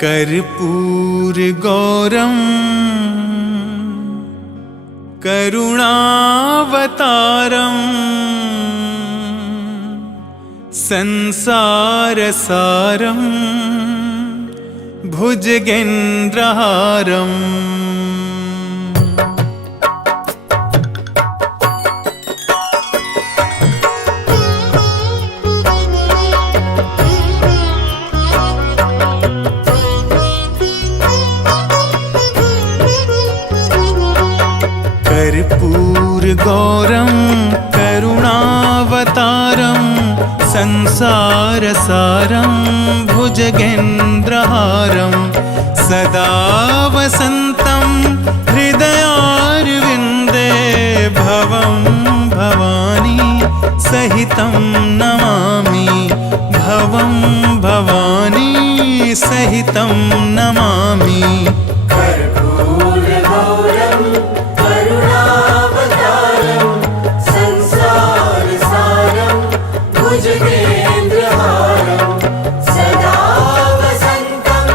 कर्पूर गौरम करुणावतारम संसारसारम भुजगेन्द्रहारम। कर्पूर गौरम करुणावतारम संसारसारं भुजगेन्द्रहारं सदा वसन्तं हृदयारविन्दे भवं भवानी सहितं नमामि। भवं भवानी सहितं नमामि। कर्पूर गौरम करुणावतारम संसारसारं भुजगेन्द्रहारं सदा वसन्तं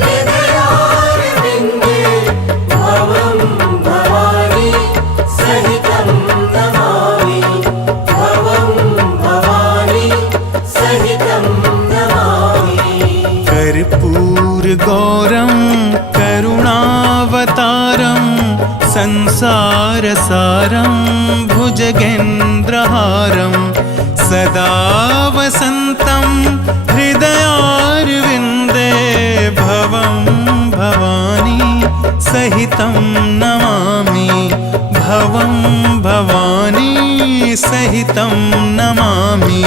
हृदयारविन्दे भवं भवानी सहितं नमामि। भवं भवानी सहितं नमामि। कर्पूर गौरम करुणावतारम संसारसारं भुजगेन्द्रहारं सदा वसन्तं हृदयारविन्दे भवं भवानी सहितं नमामि। भवं भवानी सहितं नमामि।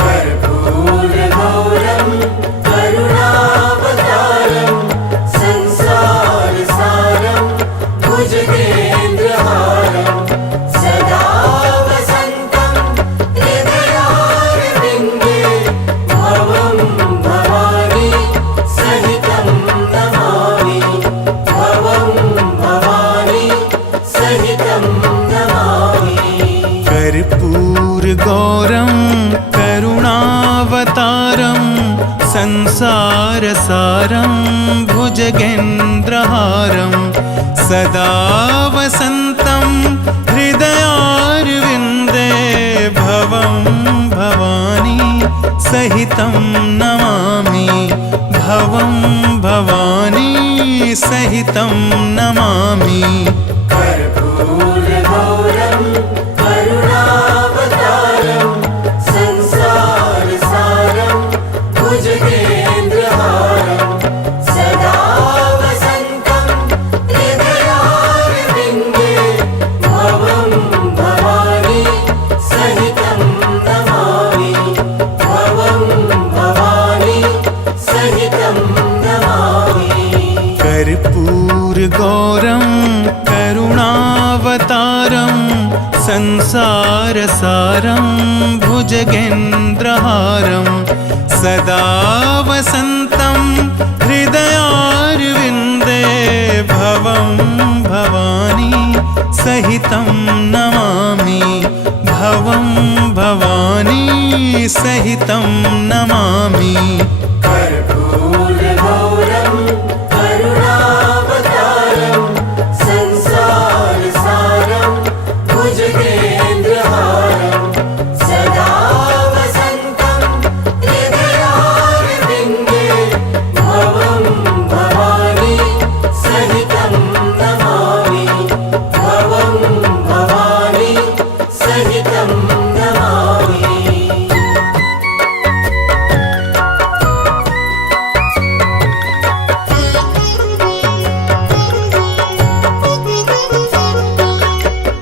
कर्पूर गौरम करुणावतारम संसारसारं भुजगेन्द्रहारं सदा वसन्तं हृदयारविन्दे भवं भवानी सहितं नमामि। भवं भवानी सहितं नमामि। कर्पूर गौरम करुणावतारम संसारसारं भुजगेन्द्रहारं सदा वसन्तं हृदयारविन्दे भवं भवानी सहितं नमामि। भवं भवानी सहितं नमामि। कर्पूर गौरम करुणावतारम संसारसारं भुजगेन्द्रहारं सदा वसन्तं हृदयारविन्दे भवं भवानी सहितं नमामि। भवं भवानी सहितं नमामि। कर्पूर गौरम करुणावतारम संसारसारं भुजगेन्द्रहारं सदा वसन्तं हृदयारविन्दे भवं भवानी सहितं नमामि। भवं भवानी सहितं नमामि। कर्पूर गौरम करुणावतारम संसारसारं भुजगेन्द्रहारं सदा वसन्तं हृदयारविन्दे भवं भवानी सहितं नमामि। भवं भवानी सहितं नमामि।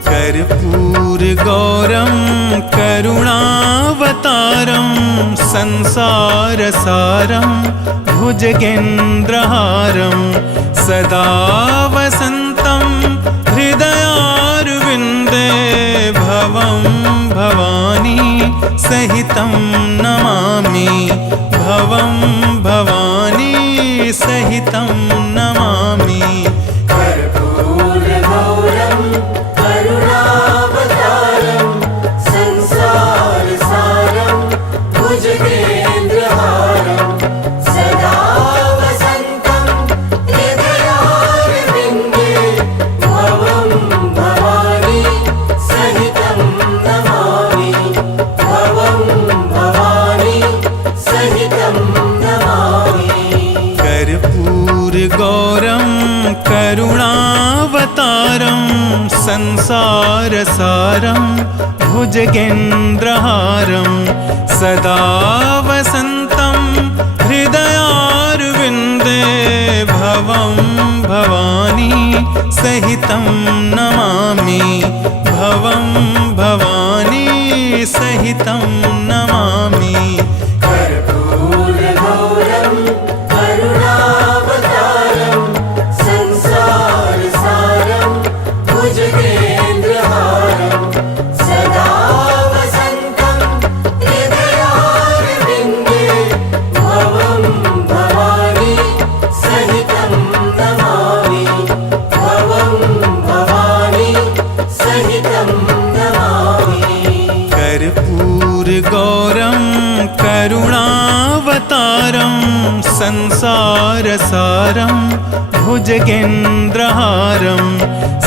कर्पूर गौरम करुणावतारम संसारसारं भुजगेन्द्रहारं सदा वसन्तं हृदयारविन्दे भवं भवानी सहितं नमामि। भवं भवानी सहितं नमामि। कर्पूर गौरम करुणावतारम संसारसारं भुजगेन्द्रहारं सदा वसन्तं संसारसारं भुजगेन्द्रहारं सदा वसन्तं हृदयारविन्दे भवं भवानी सहितं नमामि भवं भवानी सहितं नमामि कर्पूरगौरं करुणावतारं संसारसारं भुजगेन्द्रहारं सदा वसन्तं हृदयारविन्दे भवं भवानी सहितं नमामि भवं भवानी सहितं नमामि कर्पूरगौरं करुणावतारं संसारसारं भुजगेन्द्रहारं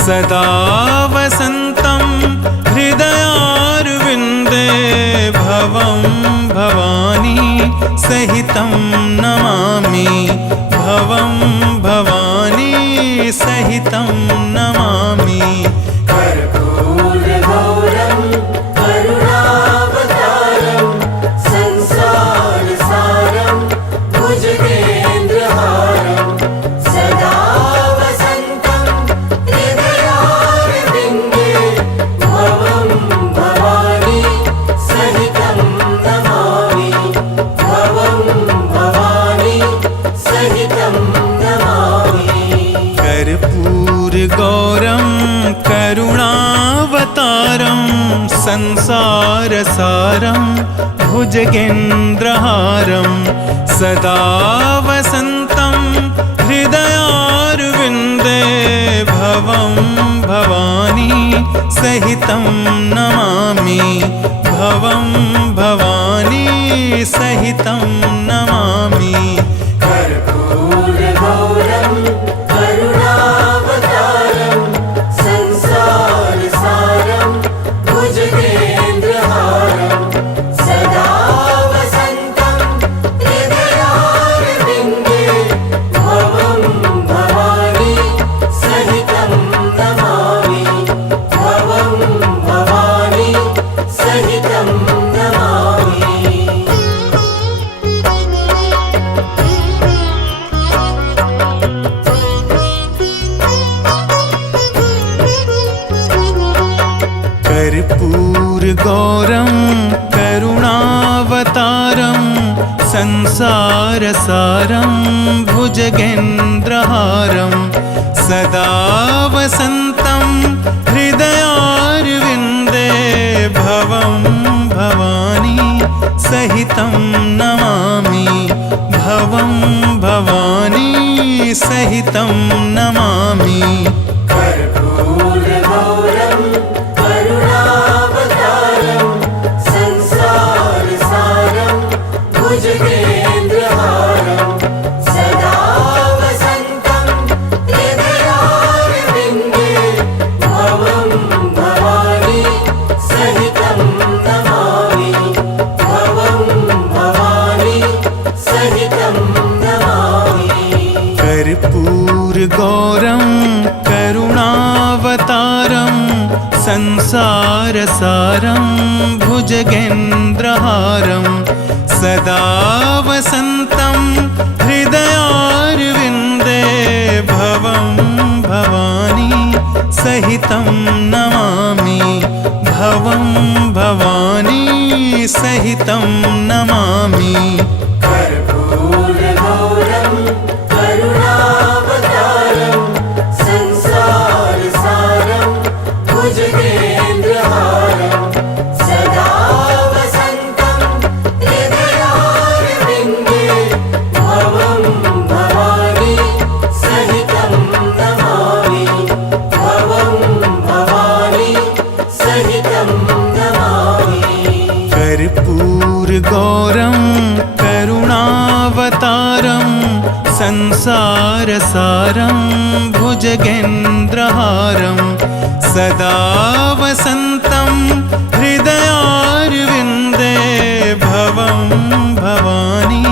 सदा वसन्तं हृदयारविन्दे भवं भवानी सहितं नमामि भवं भवानी सहितं नमामि कर्पूरगौरं करुणावतारं संसारसारं भुजगेन्द्रहारं सदा वसन्तं हृदयारविन्दे भवं भवानी सहितं नमामि भवं भवानी सहितं नमामि कर्पूरगौरं करुणावतारं संसारसारं भुजगेन्द्रहारं सदा वसन्तं हृदयारविन्दे भवं भवानी सहितं नमामि भवं भवानी सहितं नमामि कर्पूरगौरं करुणावतारं संसारसारं भुजगेन्द्रहारं सदा वसन्तं हृदयारविन्दे भवं भवानी सहितं नमामि भवं भवानी सहितं नमामि कर्पूरगौरं करुणावतारं संसारसारं भुजगेन्द्रहारं सदा वसन्तं हृदयारविन्दे भवं भवानी सहितं नमामि भवं भवानी सहितं नमामि कर्पूरगौरं करुणावतारं संसारसारं भुजगेन्द्रहारं सदा वसन्तं हृदयारविन्दे भवं भवानी सहितं नमामि भवं भवानी सहितं नमामि कर्पूरगौरं करुणावतारं संसारसारं भुजगेन्द्रहारं सदा वसन्तं हृदयारविन्दे भवं भवानी सहितं नमामि भवं भवानी सहितं नमामि कर्पूरगौरं करुणावतारं संसारसारं भुजगेन्द्रहारं सदा वसन्तं हृदयारविन्दे भवं भवानी सहितं नमामि भवं भवानी सहितं नमामि कर्पूरगौरं करुणावतारं संसारसारं भुजगेन्द्रहारं सदा वसन्तं हृदयारविन्दे भवं भवानी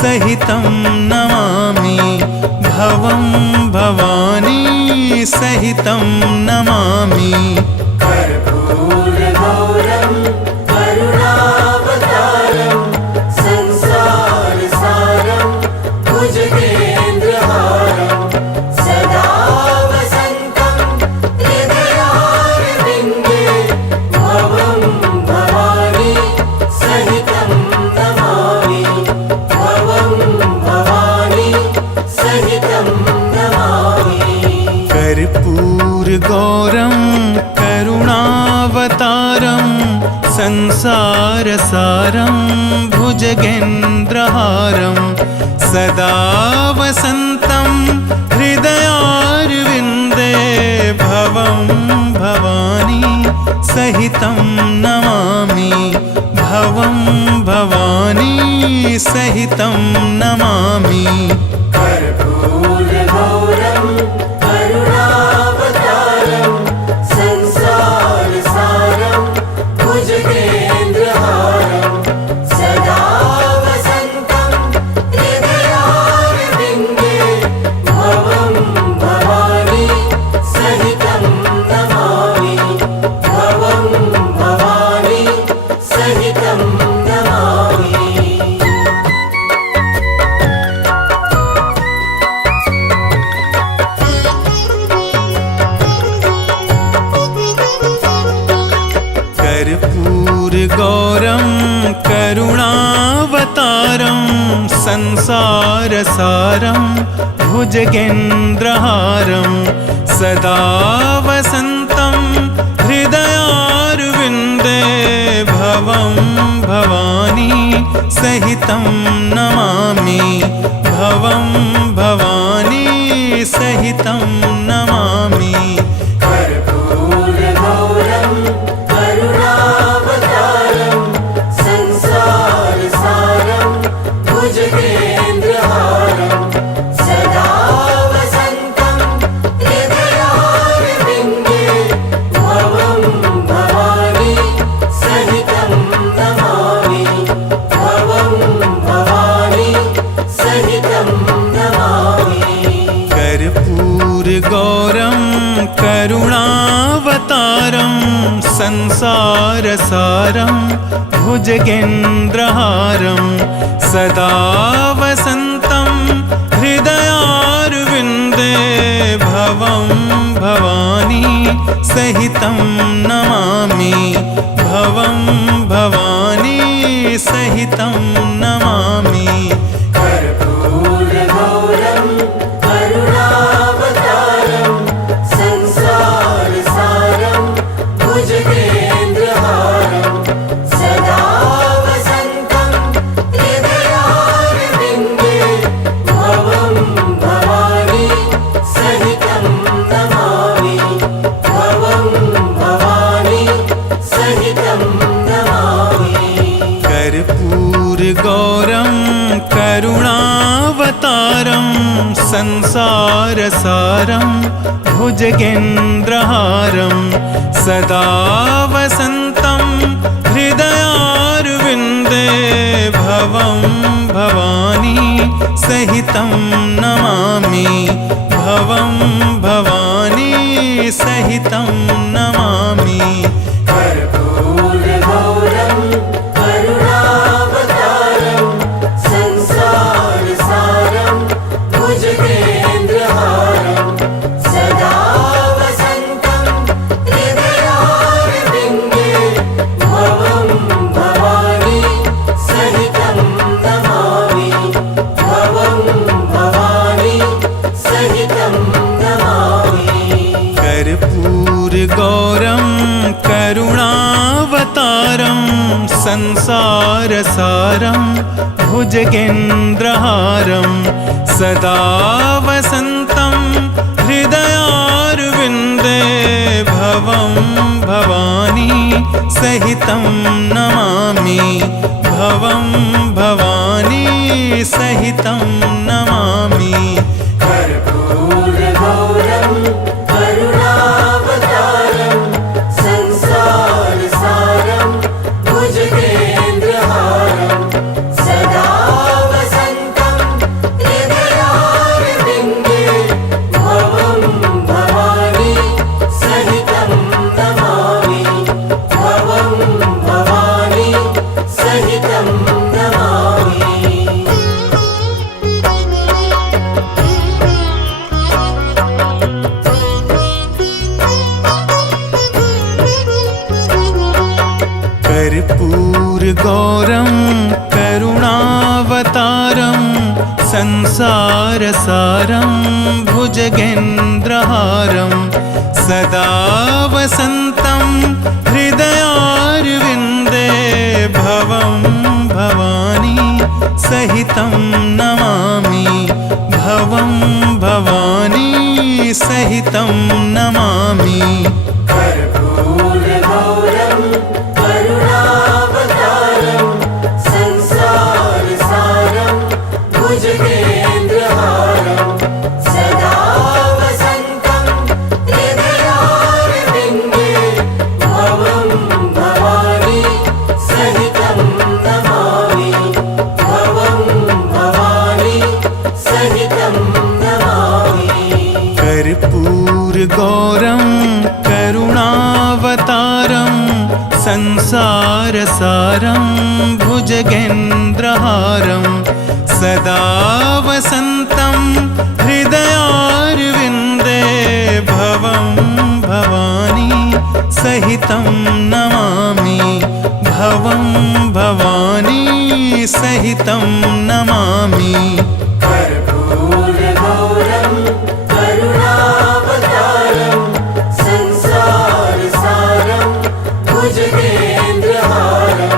सहितं नमामि भवं भवानी सहितं नमामि कर्पूरगौरं करुणावतारं संसारसारं भुजगेन्द्रहारं सदा वसन्तं हृदयारविन्दे भवं भवानी सहितं नमामि भवं भवानी सहितं नमामि कर्पूरगौरं करुणावतारं संसारसारं भुजगेन्द्रहारं सदा वसन्तं हृदयारविन्दे भवं भवानी सहितं नमामि भवं भवानी सहितं नमामि कर्पूरगौरं करुणावतारं संसारसारं भुजगेन्द्रहारं सदा वसन्तं हृदयारविन्दे भवं भवानी सहितं नमामि भवं भवानी सहितं नमामि कर्पूरगौरं करुणावतारं संसारसारं भुजगेन्द्रहारं सदा वसन्तं हृदयारविन्दे भवं भवानी सहितं नमामि भवं भवानी सहितं नमामि कर्पूरगौरं करुणावतारं संसारसारं भुजगेन्द्रहारं सदा वसन्तं हृदयारविन्दे भवं भवानी सहितं नमामि भवं भवानी सहितं नमामि कर्पूरगौरं करुणावतारं संसारसारं भुजगेन्द्रहारं सदा वसन्तं हृदयारविन्दे भवं भवानी सहितं नमामि भवं भवानी सहितं नमामि कर्पूरगौरं करुणावतारं संसारसारं भुजगेन्द्रहारं सदा वसन्तं हृदयारविन्दे भवं भवानी सहितं नमामि भवं भवानी सहितं नमामि कर्पूरगौरं करुणावतारं संसारसारं भुजगेन्द्रहारं सदा वसन्तं हृदयारविन्दे भवं भवानी सहितं नमामि भवं भवानी सहितं नमामि कर्पूरगौरं करुणावतारं संसारसारं भुजगेन्द्रहारं सदा वसन्तं हृदयारविन्दे भवं भवानी सहितं नमामि भवं भवानी सहितं नमामि कर्पूरगौरं करुणावतारं संसारसारं भुजगेन्द्रहारं सदा वसन्तं हृदयारविन्दे भवं भवानी सहितं नमामि भवं भवानी सहितं नमामि कर्पूरगौरं करुणावतारं संसारसारं भुजगेन्द्रहारं सदा वसन्तं हृदयारविन्दे भवं भवानी सहितं संसारसारं भुजगेन्द्रहारं सदा वसन्तं हृदयारविन्दे भवं भवानी सहितं नमामि भवं भवानी सहितं नमामि कर्पूरगौरं करुणावतारं संसारसारं भुजगेन्द्रहारं सदा वसन्तं हृदयारविन्दे भवं भवानी सहितं नमामि भवं भवानी सहितं नमामि कर्पूरगौरं करुणावतारं संसारसारं भुजगेन्द्रहारं सदा वसन्तं हृदयारविन्दे भवं भवानी सहितं नमामि भवं भवानी सहितं नमामि कर्पूरगौरं करुणावतारं संसारसारं भुजगेन्द्रहारं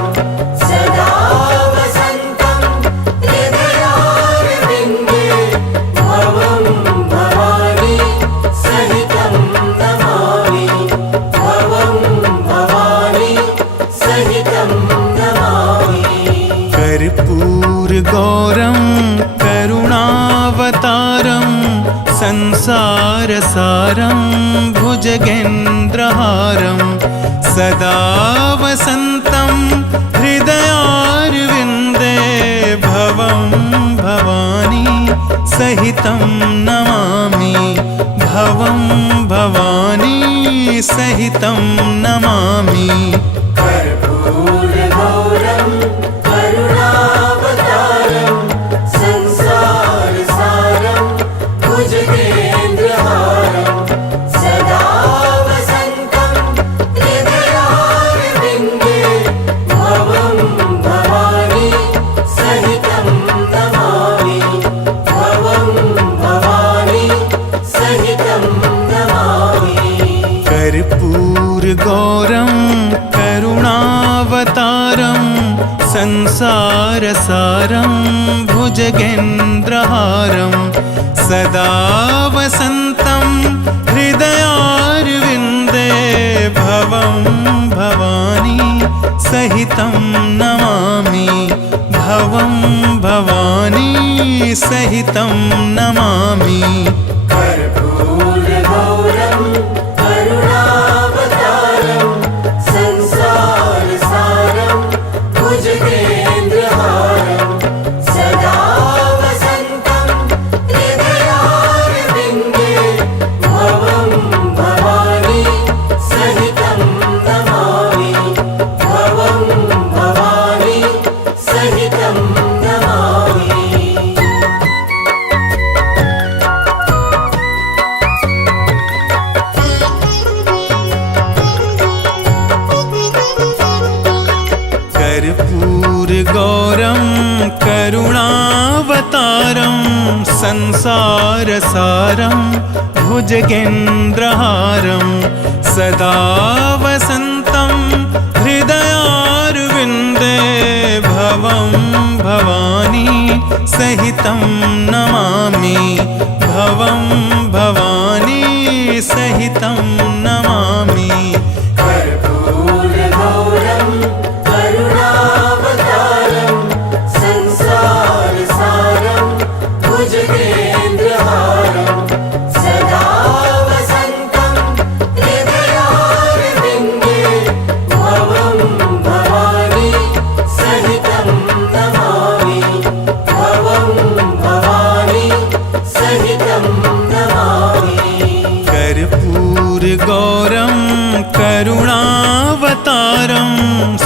सदा वसन्तं हृदयारविन्दे भवं भवानी सहितं नमामि भवं भवानी सहितं नमामि कर्पूरगौरं करुणावतारं संसारसारं भुजगेन्द्रहारं सदा वसन्तं हृदयारविन्दे भवं भवानी सहितं नमामि भवं भवानी सहितं नमामि कर्पूरगौरं करुणावतारं संसारसारं भुजगेन्द्रहारं सदा वसन्तं हृदयारविन्दे भवं भवानी सहितं नमामि भवं भवानी सहितं नमामि कर्पूरगौरं करुणावतारं संसारसारं भुजगेन्द्रहारं सदा वसन्तं हृदयारविन्दे भवं भवानी सहितं नमामि भवं भवानी सहितं नमामि कर्पूरगौरं करुणावतारं संसारसारं भुजगेन्द्रहारं सदा वसन्तं हृदयारविन्दे भवं भवानी सहितं नमामि भवं भवानी सहितं नमामि कर्पूरगौरं करुणावतारं संसारसारं भुजगेन्द्रहारं सदा वसन्तं हृदयारविन्दे भवं भवानी सहितं नमामि भवं भवानी सहितं नमामि कर्पूरगौरं करुणावतारं संसारसारं भुजगेन्द्रहारं सदा वसन्तं हृदयारविन्दे भवं भवानी सहितं नमामि भवं भवानी सहितं नमामि कर्पूरगौरं करुणावतारं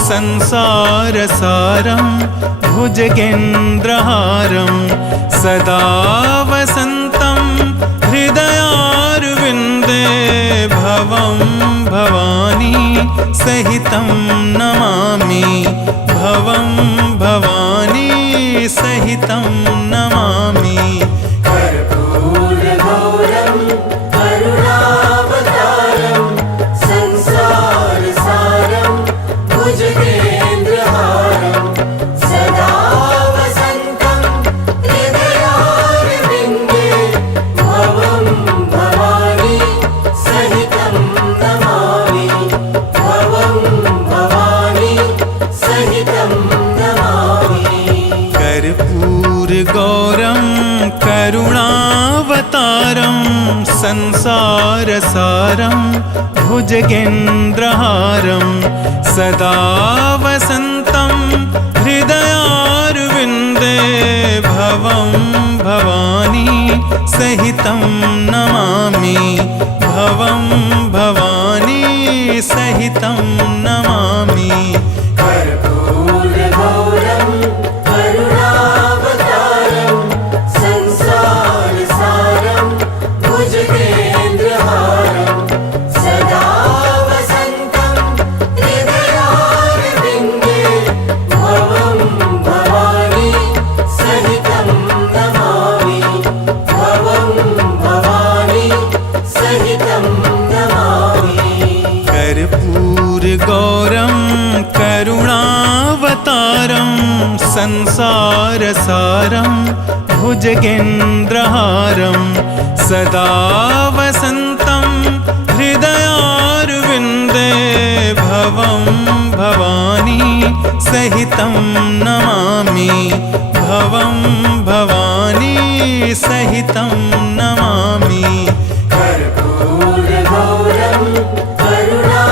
संसारसारं भुजगेन्द्रहारं सदा वसन्तं हृदयारविन्दे भवं भवानी सहितं नमामि भवं भवानी सहितं नमामि कर्पूरगौरं करुणावतारं संसारसारं भुजगेन्द्रहारं सदा वसन्तं हृदयारविन्दे भवं भवानी सहितं नमामि भवं भवानी सहितं नमामि कर्पूरगौरं करुणावतारं संसारसारं भुजगेन्द्रहारं सदा वसन्तं हृदयारविन्दे भवं भवानी सहितं नमामि भवं भवानी सहितं नमामि कर्पूरगौरं करुणावतारं संसारसारं भुजगेन्द्रहारं सदा वसन्तं हृदयारविन्दे भवं भवानी सहितं नमामि भवं भवानी सहितं नमामि कर्पूरगौरं करुणावतारं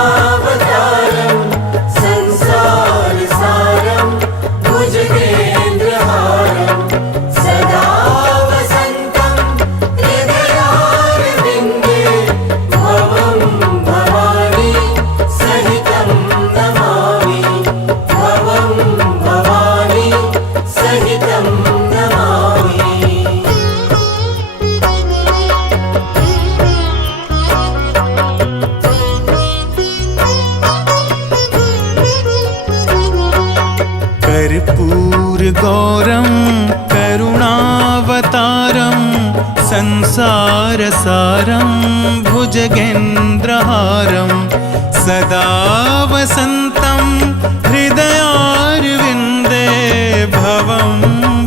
संसारसारं भुजगेन्द्रहारं सदा वसन्तं हृदयारविन्दे भवं भवानी सहितं नमामि भवं भवानी सहितं नमामि कर्पूरगौरं करुणावतारं संसारसारं भुजगेन्द्रहारं सदा वसन्तं हृदयारविन्दे भवं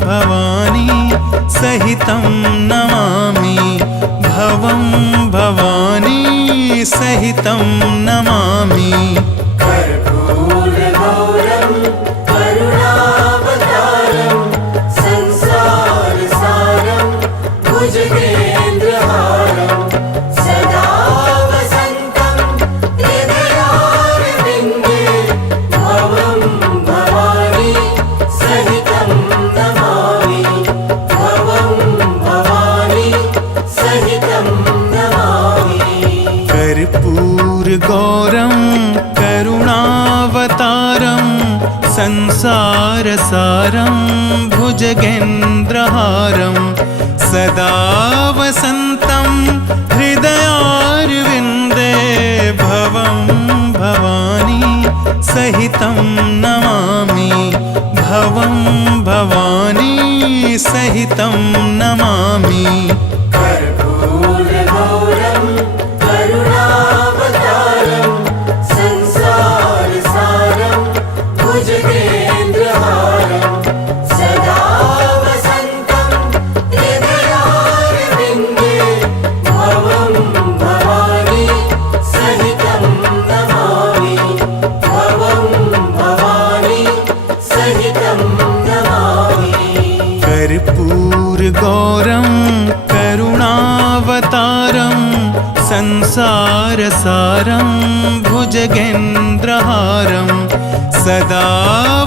भवानी सहितं नमामि भवं भवानी सहितं नमामि कर्पूरगौरं करुणावतारं संसारसारं भुजगेन्द्रहारं सदा वसन्तं हृदयारविन्दे भवं भवानी सहितं नमामि भवं भवानी सहितं नमामि कर्पूरगौरं करुणावतारं संसारसारं भुजगेन्द्रहारं सदा वसन्तं हृदयारविन्दे भवं भवानी सहितं नमामि भवं भवानी सहितं नमामि कर्पूरगौरं करुणावतारं संसारसारं भुजगेन्द्रहारं सदा वसन्तं हृदयारविन्दे भवं भवानी सहितं नमामि भवं भवानी सहितं नमामि कर्पूरगौरं करुणावतारं संसारसारं भुजगेन्द्रहारं सदा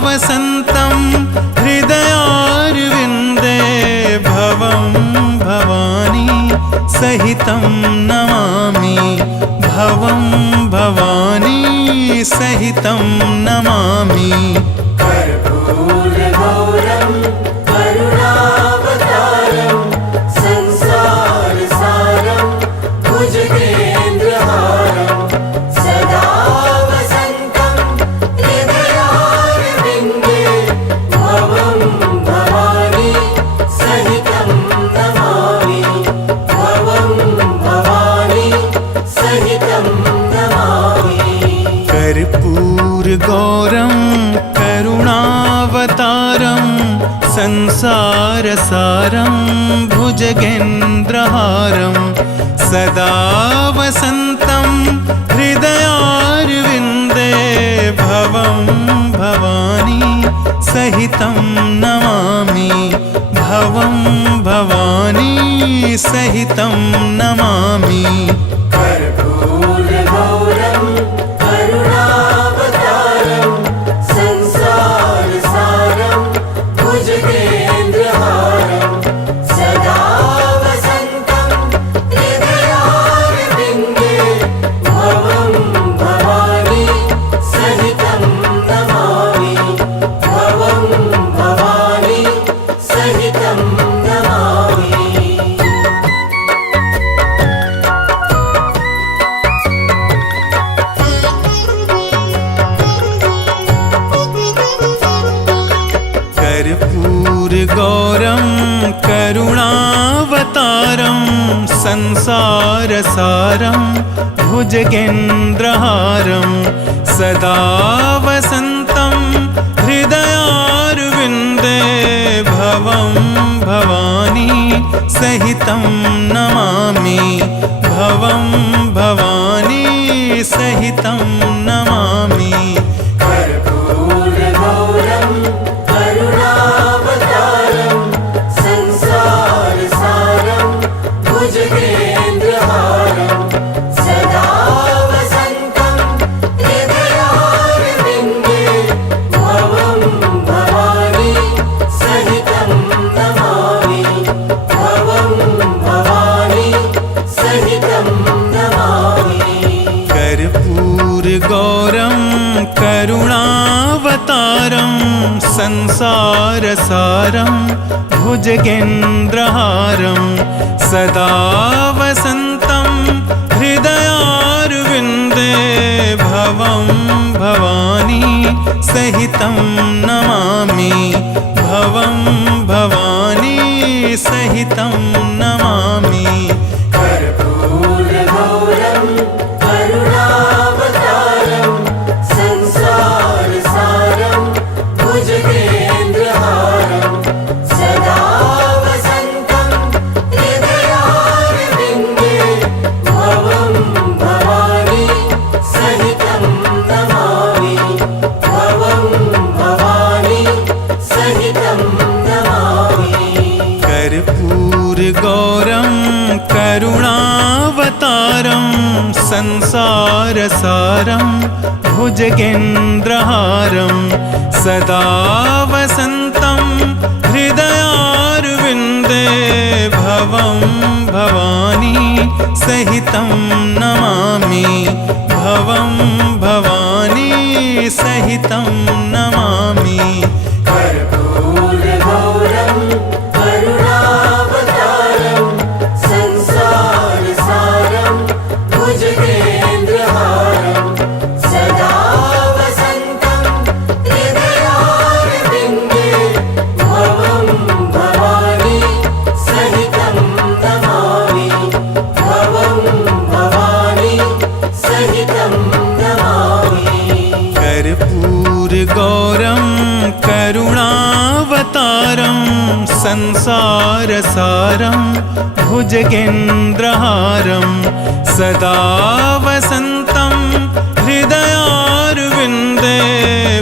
वसन्तं हृदयारविन्दे भवं भवानी सहितं नमामि भवं भवानी सहितं नमामि कर्पूरगौरं करुणावतारं संसारसारं भुजगेन्द्रहारं सदा वसन्तं हृदयारविन्दे भवं भवानी सहितं नमामि भवं भवानी सहितं नमामि कर्पूरगौरं करुणावतारं संसारसारं भुजगेन्द्रहारं सदा वसन्तं हृदयारविन्दे भवं भवानी सहितं नमामि भवं भवानी सहितं नमामि। कर्पूरगौरं करुणावतारं संसारसारं भुजगेन्द्रहारं सदा वसन्तं हृदयारविन्दे भवं भवानी सहितं नमामि। भवं भवानी सहितं नमामि। कर्पूरगौरं करुणावतारं संसारसारं भुजगेन्द्रहारं सदा वसन्तं हृदयारविन्दे भवं भवानी सहितं नमामि। भवं भवानी सहितं नमामि। कर्पूरगौरं करुणावतारं संसारसारं भुजगेन्द्रहारं सदा वसन्तं हृदयारविन्दे भवं भवानी सहितं नमामि। भवं भवानी सहितं नमामि। कर्पूरगौरं करुणावतारं संसारसारं भुजगेन्द्रहारं सदा वसन्तं हृदयारविन्दे भवं भवानी सहितं नमामि। भवं भवानी सहितं नमामि। कर्पूरगौरं करुणावतारं संसारसारं भुजगेन्द्रहारं सदा वसन्तं हृदयारविन्दे भवं भवानी सहितं नमामि। भवं भवानी सहितं नमामि। कर्पूरगौरं करुणावतारं संसारसारं भुजगेन्द्रहारं सदा वसन्तं हृदयारविन्दे भवं भवानी सहितं नमामि। भवं भवानी सहितं नमामि। कर्पूरगौरं करुणावतारं संसारसारं भुजगेन्द्रहारं सदा वसन्तं हृदयारविन्दे भवं भवानी सहितं नमामि। भवं भवानी सहितं नमामि। कर्पूरगौरं करुणावतारं संसारसारं भुजगेन्द्रहारं सदा वसन्तं हृदयारविन्दे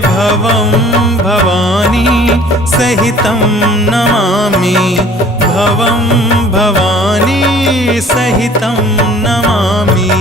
भवं भवानी सहितं नमामि। भवं भवानी सहितं नमामि।